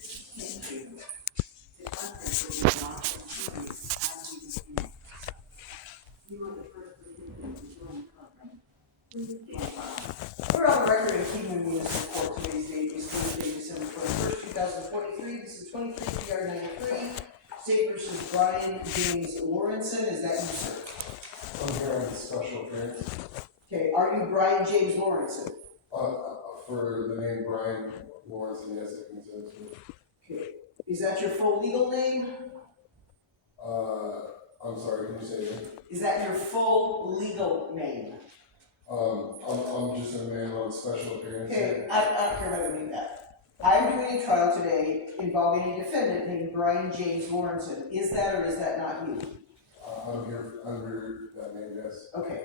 We're on the record in Kingman Municipal Court. Today's date is Thursday, December 21st, 2023. This is 23 PR 93. State versus Brian James Lawrenson. Is that you, sir? I'm here on special appearance. Okay, are you Brian James Lawrenson? For the name Brian Lawrence, and yes, I can say it. Okay, is that your full legal name? I'm sorry, can you say it again? Is that your full legal name? I'm just a man on special appearance. Okay, I don't care about any of that. I'm doing a trial today involving a defendant named Brian James Lawrenson. Is that or is that not you? I'm here under that name, yes. Okay.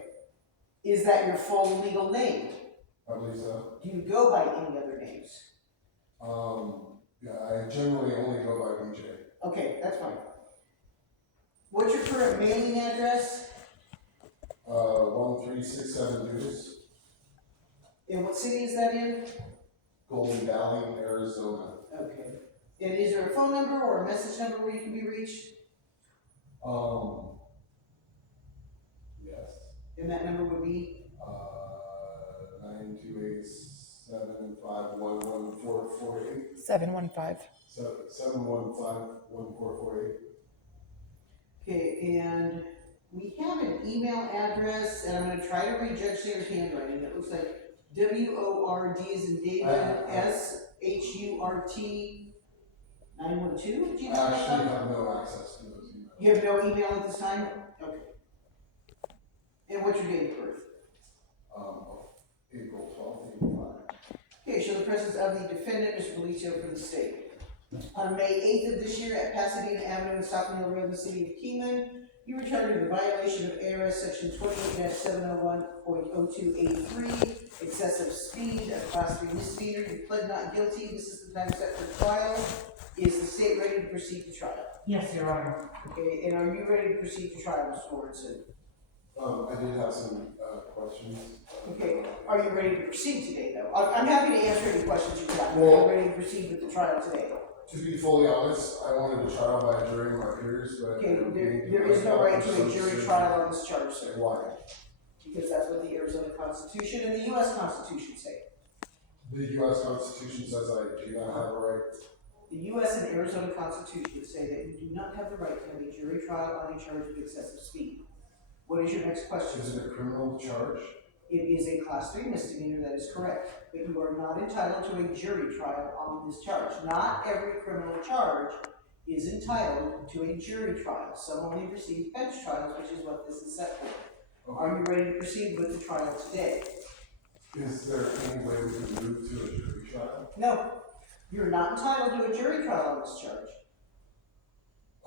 Is that your full legal name? I believe so. Do you go by any other names? Yeah, I generally only go by BJ. Okay, that's fine. What's your current mailing address? 1367 Deuce, And what city is that in? Golden Valley, Arizona. Okay. And is there a phone number or a message number where you can be reached? Yes. And that number would be? 928-751-1448. 715. 715-1448. Okay, and we have an email address, and I'm gonna try to read Judge Sayers' handwriting. It looks like WORD as in David, SHURT 912 at I actually gmail.com? have no access to those emails. You have no email at this time? Okay. And what's your date of birth? April 12th, 85. Okay, show the presence of the defendant, Mr. Felicio, for the state. On May 8th of this year at Pasadena Avenue and Stockton Hill Road in the city of Kingman, you were charged with a violation of ARS section 28-701.0283, excessive speed, a class 3 misdemeanor. You pled not guilty. This is the time set for trial. Is the state ready to proceed to trial? Yes, Your Honor. Okay, and are you ready to proceed to trial, Mr. Lawrenson? I did have some questions. Okay, are you ready to proceed today, though? I'm happy to answer any questions you have. Well, Are you ready to proceed with the trial today? To be fully honest, I wanted to trial by a jury, my peers, but... Okay, there is no right to a jury trial on this charge, sir. Why? Because that's what the Arizona Constitution and the US Constitution say. The U.S. Constitution says I do not have a right. The US and Arizona Constitution say that you do not have the right to have a jury trial on a charge of excessive speed. What is your next question? Is it a criminal charge? It is a class 3 misdemeanor, that is correct. But you are not entitled to a jury trial on this charge. Not every criminal charge is entitled to a jury trial. Some only receive bench trials, which is what this is set for. Okay. Are you ready to proceed with the trial today? Is there any way we can move to a jury trial? No. You're not entitled to a jury trial on this charge.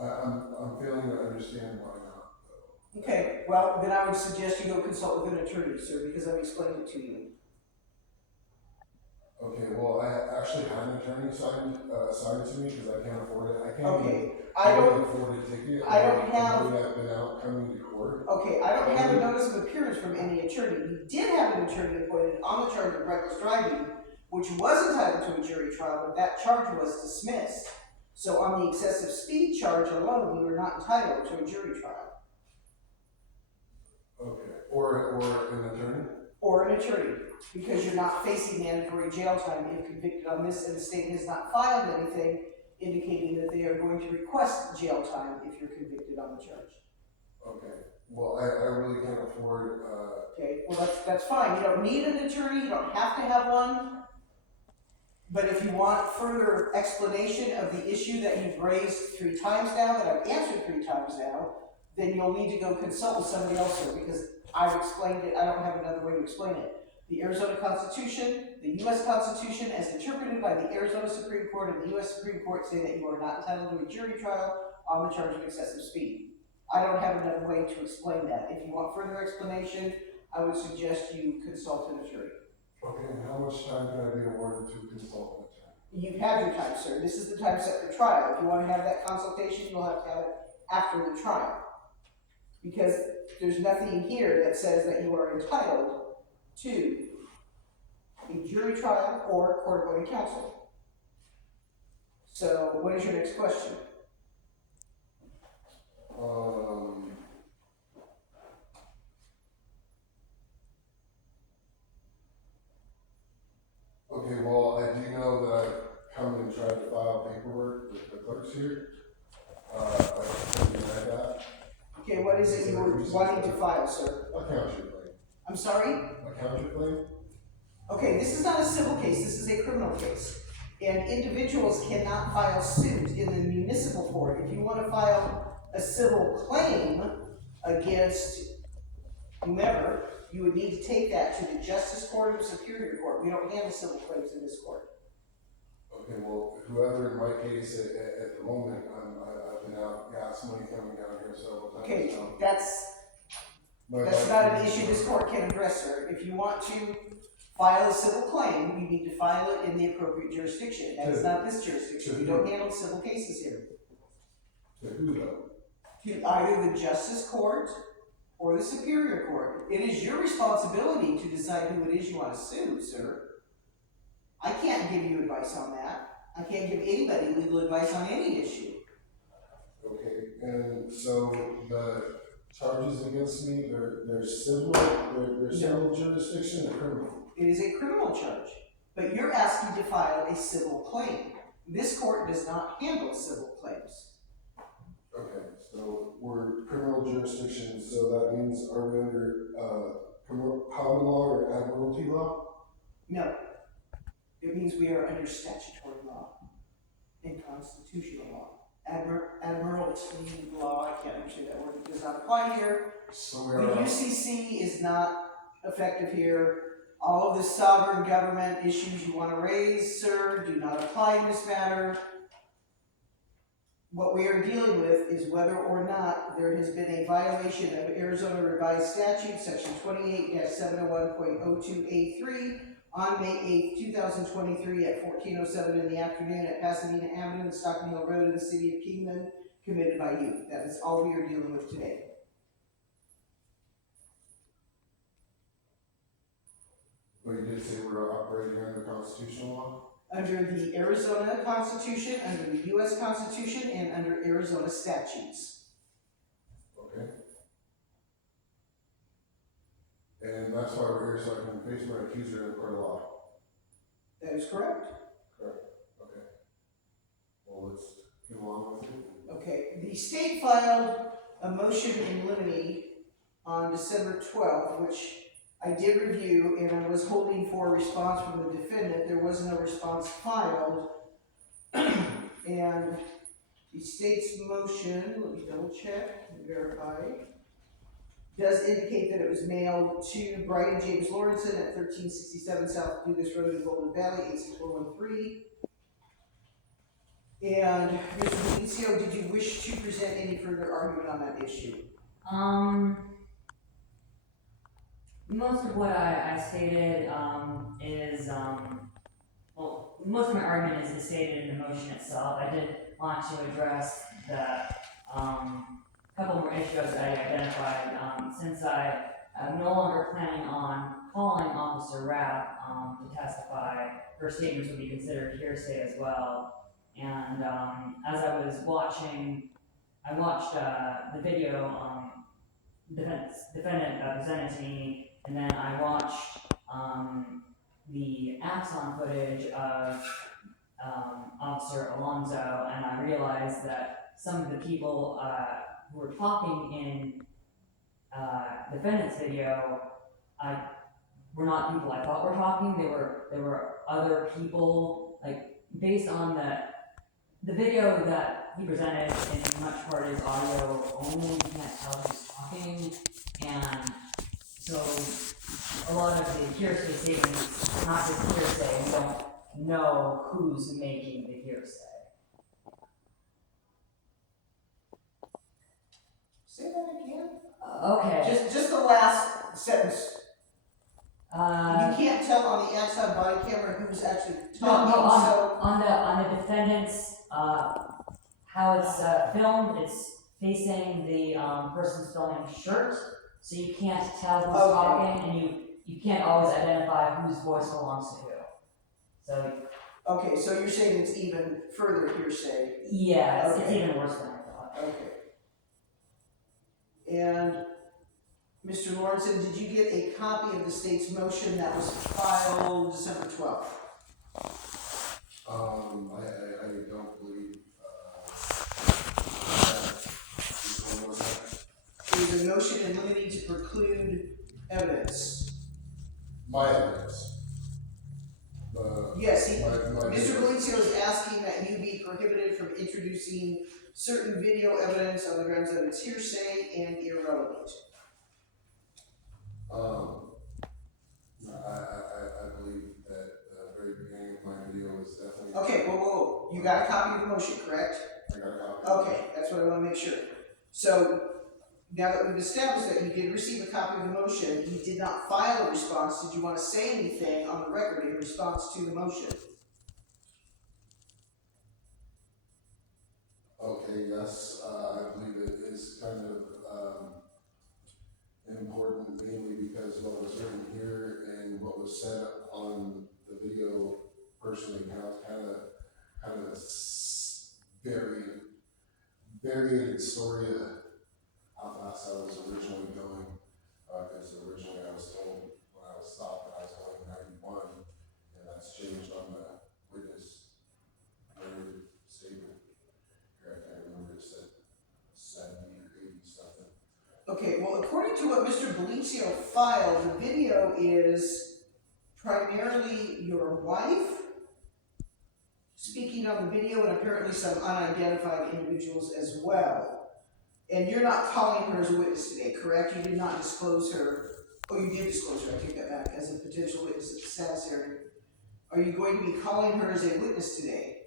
I'm failing to understand why not, though. Okay, well, then I would suggest you go consult with an attorney, sir, because I've explained it to you. Okay, well, I actually had an attorney assigned to me because I can't afford it. I can't Okay, even I don't, afford a ticket. I don't have- I've been out coming to court. okay, I don't have a notice of appearance from any attorney. You did have an attorney appointed on the charge of reckless driving, which was entitled to a jury trial, but that charge was dismissed. So on the excessive speed charge alone, you are not entitled to a jury trial. Okay, or an attorney? Or an attorney, because you're not facing mandatory jail time if convicted on this, and the state has not filed anything indicating that they are going to request jail time if you're convicted on the charge. Okay, well, I really can't afford, Okay, well, that's fine. You don't need an attorney, you don't have to have one. But if you want further explanation of the issue that you've raised 3 times now, that I've answered 3 times now, then you'll need to go consult with somebody else, sir, because I've explained it. I don't have another way to explain it. The Arizona Constitution, the US Constitution, as interpreted by the Arizona Supreme Court and the US Supreme Court, say that you are not entitled to a jury trial on the charge of excessive speed. I don't have another way to explain that. If you want further explanation, I would suggest you consult an attorney. okay, and how much time can I be awarded to consult an attorney? You've had your time, sir. This is the time set for trial. If you want to have that consultation, you'll have to have it after the trial. Because there's nothing in here that says that you are entitled to a jury trial or court-appointed counsel. So what is your next question? Okay, well, I do know that I've come and tried to file paperwork with the clerks here. I denied that. Okay, what is it you were wanting to file, sir? A counterclaim. I'm sorry? A counterclaim? Okay, this is not a civil case, this is a criminal case. And individuals cannot file suit in the municipal court. If you want to file a civil claim against whomever, you would need to take that to the Justice Court or Superior Court. We don't handle civil claims in this court. Okay, well, whoever in my case at the moment, I've been out, gas money coming down here several times. Okay, now. that's My not wife an is- issue this court can address, sir. If you want to file a civil claim, you need to file it in the appropriate jurisdiction. That is not this jurisdiction. We don't handle civil cases here. To who though? To either the Justice Court or the Superior Court. It is your responsibility to decide who it is you want to sue, sir. I can't give you advice on that. I can't give anybody legal advice on any issue. Okay, and so the charges against me, they're civil, they're civil jurisdiction or criminal? It is a criminal charge, but you're asking to file a civil claim. This court does not handle civil claims. Okay, so we're criminal jurisdiction, so that means are we under, common law or admiralty law? No. It means we are under statutory law and constitutional law. Admiralty law, I can't even say that word, it does not apply here. So The we are, UCC is not effective here. All of the sovereign government issues you want to raise, sir, do not apply in this matter. What we are dealing with is whether or not there has been a violation of Arizona Revised Statute, section 28-701.02A3, on May 8th, 2023 at 14:07 in the afternoon at Pasadena Avenue and Stockton Hill Road in the city of Kingman, committed by you. That is all we are dealing with today. but you did say we're operating under constitutional law? Under the Arizona Constitution, under the US Constitution, and under Arizona statutes. Okay. And that's why we're here, so I can face my accuser in court of law. That is correct. Okay. Well, let's get along with it. Okay, the state filed a motion in limine on December 12th, which I did review, and I was holding for a response from the defendant. There was no response filed. And the state's motion, let me double check and verify, does indicate that it was mailed to Brian James Lawrenson at 1367 South Dugas Road in Golden Valley, 86413. And Mr. Delicio, did you wish to present any further argument on that issue? Most of what I stated, is, well, most of my argument is stated in the motion itself. I did want to address the, couple more issues that I identified, since I am no longer planning on calling Officer Rapp, to testify. Her statements would be considered hearsay as well. And, as I was watching, I watched, the video, defendant presented to me, and then I watched the Axon footage of Officer Alonso, and I realized that some of the people who were talking in defendant's video were not people I thought were talking. They were other people, like based on the video that he presented in much part is audio only. You can't tell who's talking, and so a lot of the hearsay statements, not just hearsay, we don't know who's making the hearsay. Say that again? Okay. Just the last sentence. You Uh, can't tell on the Axon body camera who's actually no, talking, so. on the defendant's, how it's filmed, it's facing the person's filming shirt, so you can't tell who's Okay. talking, and you can't always identify whose voice belongs to who. So, Okay, so you're saying it's even further hearsay? Yeah, it's Okay. even worse than I thought. Okay. And Mr. Lawrenson, did you get a copy of the state's motion that was filed December 12th? I don't believe, which one was that? It was a motion in limine to preclude evidence. My evidence. Yes, My Mr. Belizio is asking that you be prohibited from introducing certain video evidence on the grounds that it's hearsay and irrelevant. I believe that the very beginning of my video was definitely. Okay, whoa, you got a copy of the motion, correct? I got a copy. Okay, that's what I wanna make sure. So, now that we've established that you did receive a copy of the motion, you did not file a response, did you wanna say anything on the record in response to the motion? Okay, yes, I believe it is kind of, important mainly because what was written here and what was said on the video personally kind of varied story how fast I was originally going. Because originally I was told when I was stopped that I was going 91, and that's changed on the witness statement. Here, I can't remember, it said 70 or 80 something. Okay, well, according to what Mr. Belizio filed, the video is primarily your wife speaking on the video and apparently some unidentified individuals as well. And you're not calling her as a witness today, correct? You did not disclose her, oh, you did disclose her, I take that back, as a potential witness at the status hearing. Are you going to be calling her as a witness today?